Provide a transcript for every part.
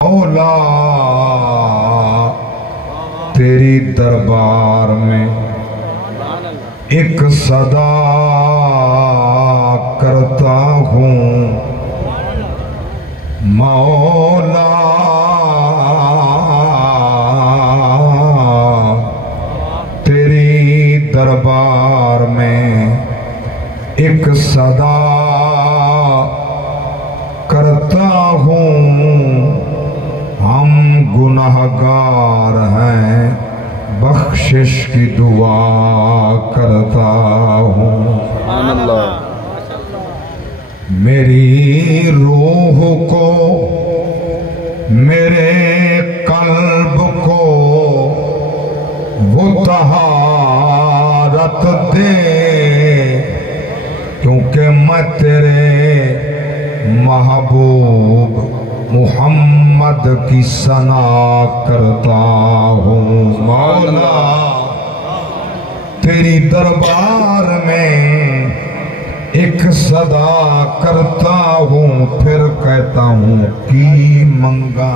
مولا تیری دربار میں ایک صدا کرتا ہوں مولا تیری دربار میں ایک صدا کرتا ہوں ہم گناہگار ہیں بخشش کی دعا کرتا ہوں سبحان اللہ میری روح کو میرے قلب کو وہ طہارت دے کیونکہ میں تیرے محبوب محمد کی ثنا کرتا ہوں مولا تیری دربار میں ایک صدا کرتا ہوں پھر کہتا ہوں کی منگا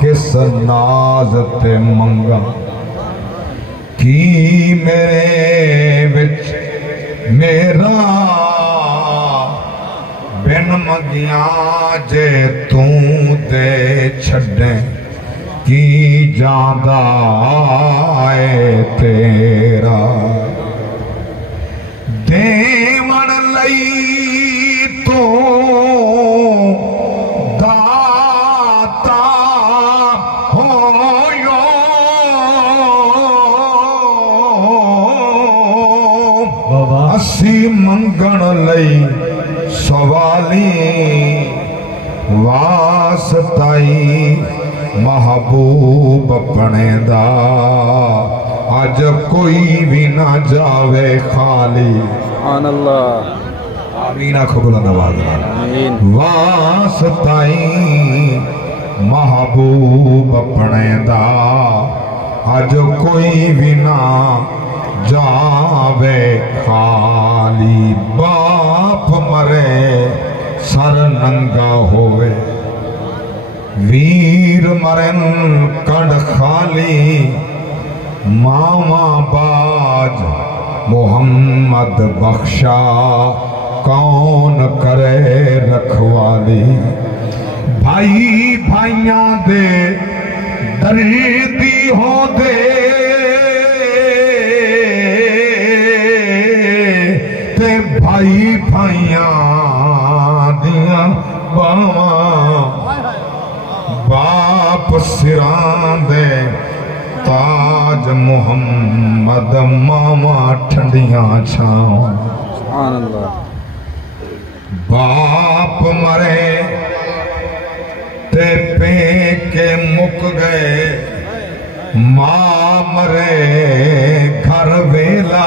کس ناز تے منگا کی میرے وچ میرا بن مگیاں جے توں دے چھڑیں کی جاندہ آئے تیرا دیون لئی تو داتا ہویو اسی منگن لئی سوالی واسطائی محبوب اپنے دا آج کوئی بھی نہ جاوے خالی سبحان اللہ آمین قبول نوازنا آمین واسطائی محبوب اپنے دا آج کوئی بھی نہ جاوے خالی باپ مرے سر ننگا ہوئے ویر مرن کڑ خالی ماما باج محمد بخشا کون کرے رکھوالی بھائی بھائیاں دے دردی ہو دے تے بھائی بھائیاں دیاں باپ سران دے تاج محمد ماما ٹھنڈیاں چھاؤں سبحان اللہ باپ مرے تے پے کے مک گئے ماں مرے گھر ویلا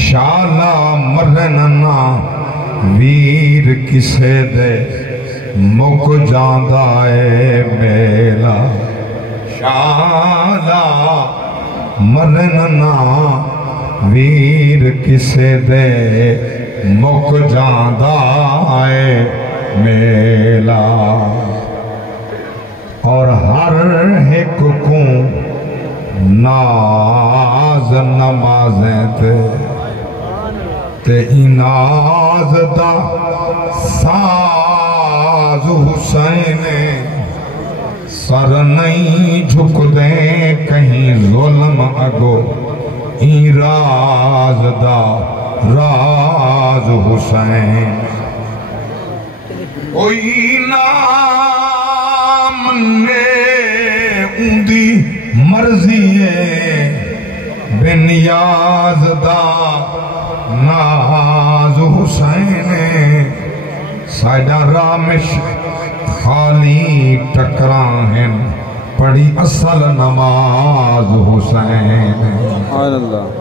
شالا مرننا ویر کسے دے مک جاندہ اے میلا شالا مرننا ویر کسے دے مک جاندہ اے میلا اور ہر ایک کو ناز نمازیں تے ناز دا ساز حسین سر نہیں جھک دیں کہیں ظلم اگو راز دا راز حسین کوئی نام نے اندی مرضی بے نیاز دا ناز حسین سائیڈا رامش خالی ٹکران ہیں پڑھی اصل نماز حسین سبحان اللہ